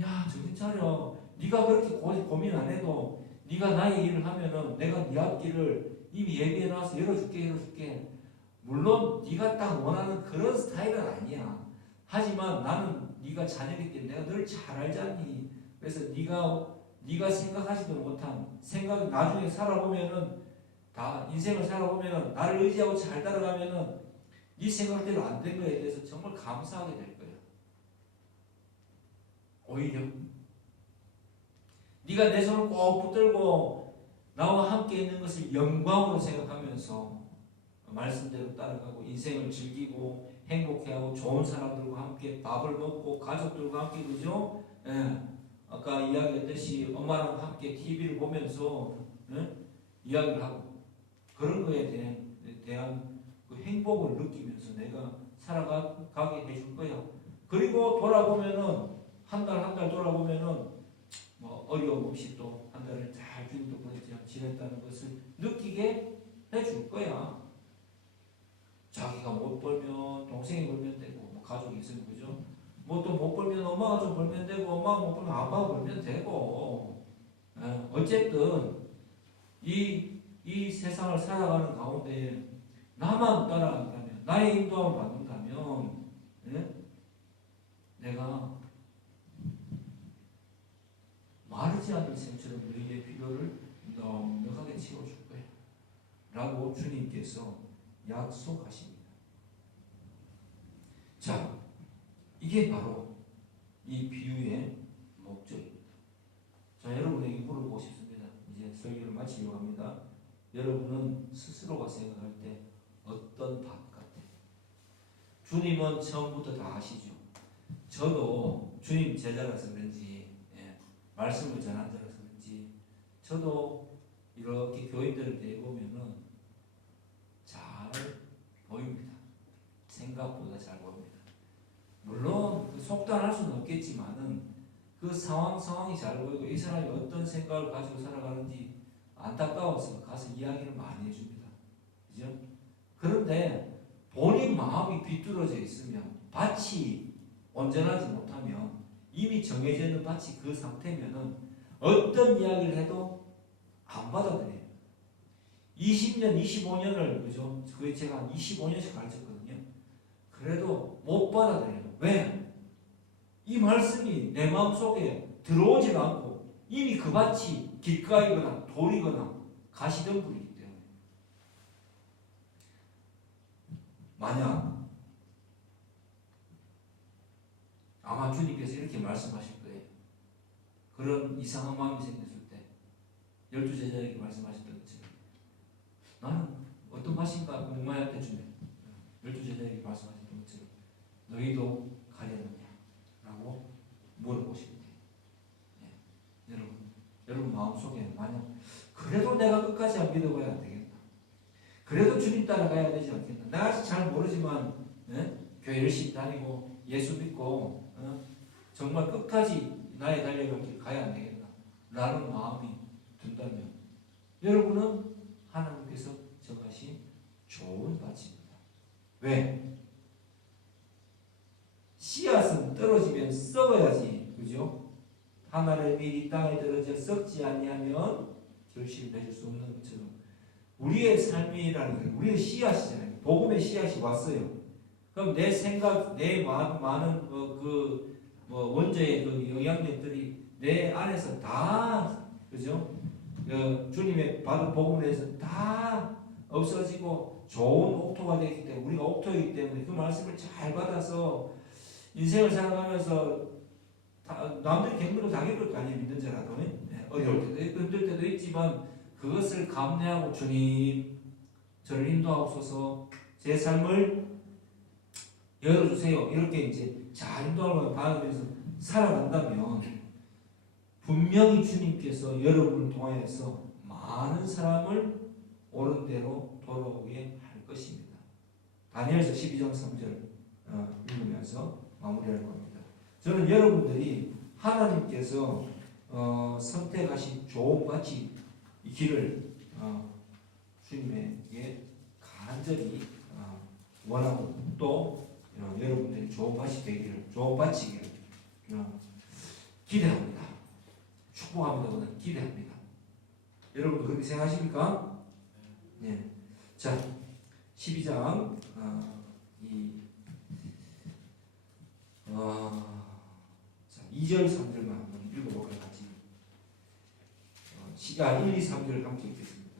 야, 정신 차려. 네가 그렇게 고민 안 해도 네가 나의 일을 하면은 내가 네 앞길을 이미 예비해 놔서 열어줄게. 물론 네가 딱 원하는 그런 스타일은 아니야. 하지만 나는 네가 자녀이기 때문에 내가 널 잘 알잖니. 그래서 네가 생각하지도 못한 생각 나중에 살아보면은 다 인생을 살아보면은 나를 의지하고 잘 따라가면은 네 생각대로 안 된 거에 대해서 정말 감사하게 될 거야. 오히려 네가 내 손을 꼭 붙들고 나와 함께 있는 것을 영광으로 생각하면서 말씀대로 따라가고 인생을 즐기고 행복해하고 좋은 사람들과 함께 밥을 먹고 가족들과 함께 그죠? 예. 아까 이야기했듯이 엄마랑 함께 TV를 보면서 이야기를 하고 그런 거에 대한 그 행복을 느끼면서 내가 살아가게 해줄 거야. 그리고 돌아보면은 한 달 돌아보면은 뭐 어려움 없이 또 한 달을 잘 주님 덕분에 지냈다는 것을 느끼게 해줄 거야. 자기가 못 벌면 동생이 벌면 되고 뭐 가족이 있으면 그죠? 뭐 또 못 벌면 엄마가 좀 벌면 되고 엄마가 못 벌면 아빠가 벌면 되고 어쨌든 이 세상을 살아가는 가운데 나만 따라간다면 나의 인도함을 받는다면 내가 마르지 않는 샘처럼 너희의 필요를 넉넉하게 채워줄 거야 라고 주님께서 약속하십니다. 자, 이게 바로 이 비유의 목적입니다. 자, 여러분에게 물어보고 싶습니다. 이제 설교를 마치려고 합니다. 여러분은 스스로가 생각할 때 어떤 밭 같아요? 주님은 처음부터 다 아시죠? 저도 주님 제자라서 그런지 말씀을 전한 자라서 그런지 저도 이렇게 교인들을 대보면은 잘 보입니다. 생각보다 잘 보입니다. 물론 속단할 수는 없겠지만은 그 상황이 잘 보이고 이 사람이 어떤 생각을 가지고 살아가는지 안타까워서 가서 이야기를 많이 해줍니다. 그죠? 그런데 본인 마음이 비뚤어져 있으면 밭이 온전하지 못하면 이미 정해져 있는 밭이 그 상태면은 어떤 이야기를 해도 안 받아들여요. 20년, 25년을 그죠? 그게 제가 한 25년씩 가르쳤거든요. 그래도 못 받아들여요. 왜? 이 말씀이 내 마음속에 들어오지 않고 이미 그 밭이 길가이거나 돌이거나 가시덤불이기 때문에 만약 아마 주님께서 이렇게 말씀하실 거예요. 그런 이상한 마음이 생겼을 때 12제자에게 말씀하셨던 것처럼 나는 어떤 맛인가 궁금할 때쯤에 12제자에게 말씀하셨던 것처럼 너희도 가려느냐 라고 물어보시면 돼요. 여러분 마음속에 만약 그래도 내가 끝까지 안 믿어봐야 안 되겠나, 그래도 주님 따라가야 되지 않겠나, 나 아직 잘 모르지만 교회 열심히 다니고 예수 믿고 정말 끝까지 나의 달려갈 길 가야 안 되겠나 라는 마음이 든다면 여러분은 하나님께서 정하신 좋은 밭입니다. 왜? 씨앗은 떨어지면 썩어야지, 그죠? 하나를 미리 땅에 떨어져 썩지 아니하면 결실을 맺을 수 없는 것처럼 우리의 삶이라는 게 우리의 씨앗이잖아요. 복음의 씨앗이 왔어요. 그럼 내 생각, 내 많은 원저의 그 영향력들이 내 안에서 다, 그죠? 주님의 받은 복음에 대해서 다 없어지고 좋은 옥토가 되기 때문에 우리가 옥토이기 때문에 그 말씀을 잘 받아서 인생을 살아가면서 남들이 겪는 거 다 겪을 거 아니에요. 믿는 자라도 어려울 때도 있고 힘들 때도 있지만 그것을 감내하고 주님 저를 인도하옵소서, 제 삶을 열어주세요 이렇게 이제 잘 인도함을 받으면서 살아간다면 분명히 주님께서 여러분을 통하여서 많은 사람을 옳은 대로 돌아오게 할 것입니다. 다니엘서 12장 3절 읽으면서 마무리할 겁니다. 저는 여러분들이 하나님께서 선택하신 좋은 밭이 이 길을 주님에게 간절히 원하고 또 여러분들이 좋은 밭이 되기를, 좋은 밭이기를 기대합니다. 축복합니다. 기대합니다. 여러분도 그렇게 생각하십니까? 네. 자, 12장 2절 3절만 한번 읽어볼까요? 같이 1, 2, 3절 함께 읽겠습니다.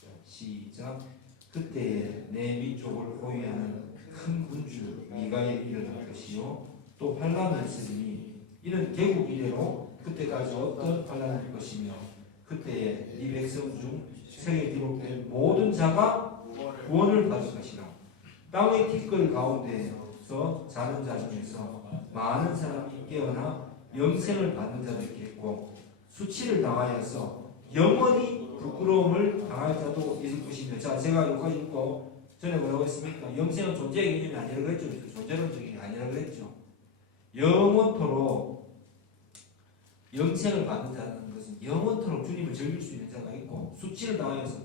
자, 시작. 그때 내 밑쪽을 호위하는 큰 군주 미가에 일어날 것이요 또 환란이 있으니 이는 개국 이래로 그때까지 어떤 환란일 것이며 그때에 이 백성 중 세계에 기록된 모든 자가 구원을 받을 것이라. 땅의 티끌 가운데서 자는 자 중에서 많은 사람이 깨어나 영생을 받는 자도 있겠고 수치를 당하여서 영원히 부끄러움을 당할 자도 있을 것이며. 자, 제가 여기까지 읽고 전에 뭐라고 했습니까? 영생은 존재의 개념이 아니라고 했죠. 존재론적이 아니라고 했죠. 영원토록 영생을 받는 자는 것은 영원토록 주님을 즐길 수 있는 자가 있고 수치를 당하여서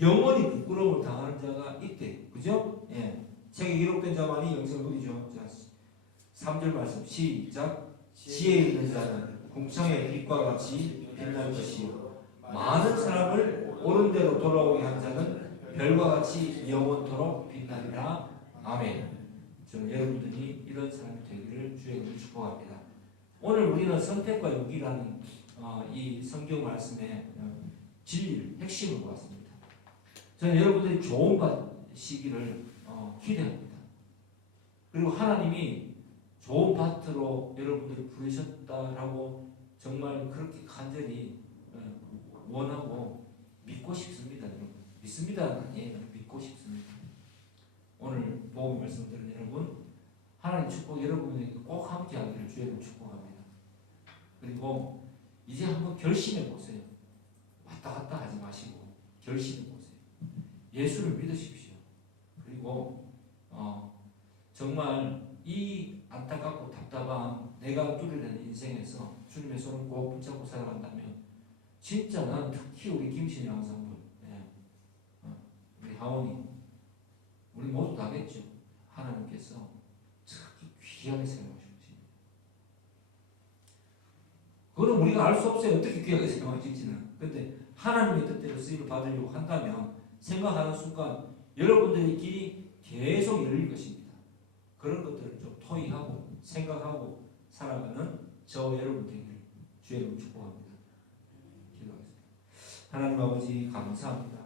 영원히 부끄러움을 당하는 자가 있대. 그죠? 예. 책에 기록된 자만이 영생을 누리죠. 자, 3절 말씀 시작. 지혜 있는 자는 궁창의 빛과 같이 빛날 것이요 많은 사람을 옳은 대로 돌아오게 한 자는 별과 같이 영원토록 빛나리라. 아멘. 저는 여러분들이 이런 사람이 되기를 주의 이름으로 축복합니다. 오늘 우리는 선택과 용기라는 이 성경 말씀의 진리를 핵심을 보았습니다. 저는 여러분들이 좋은 밭이기를 기대합니다. 그리고 하나님이 좋은 밭으로 여러분들을 부르셨다라고 정말 그렇게 간절히 원하고 믿고 싶습니다. 여러분. 믿습니다. 아니에요. 믿고 싶습니다. 오늘 복음 말씀 들은 여러분, 하나님 축복 여러분에게 꼭 함께하기를 주의 축복합니다. 그리고 이제 한번 결심해 보세요. 왔다 갔다 하지 마시고 결심해 보세요. 예수를 믿으십시오. 그리고 정말 이 안타깝고 답답한 내가 뚫어내는 인생에서 주님의 손을 꼭 붙잡고 살아간다면 진짜 난 특히 우리 김신희 양성분, 우리 하원이, 우리 모두 다겠죠. 하나님께서 특히 귀하게 생각하십니다. 그거는 우리가 알 수 없어요. 어떻게 귀하게 생각하실지는. 근데 하나님의 뜻대로 쓰임을 받으려고 한다면 생각하는 순간 여러분들의 길이 계속 열릴 것입니다. 그런 것들을 좀 토의하고 생각하고 살아가는 저 여러분 되기를 주의 이름으로 축복합니다. 기도하겠습니다. 하나님 아버지 감사합니다.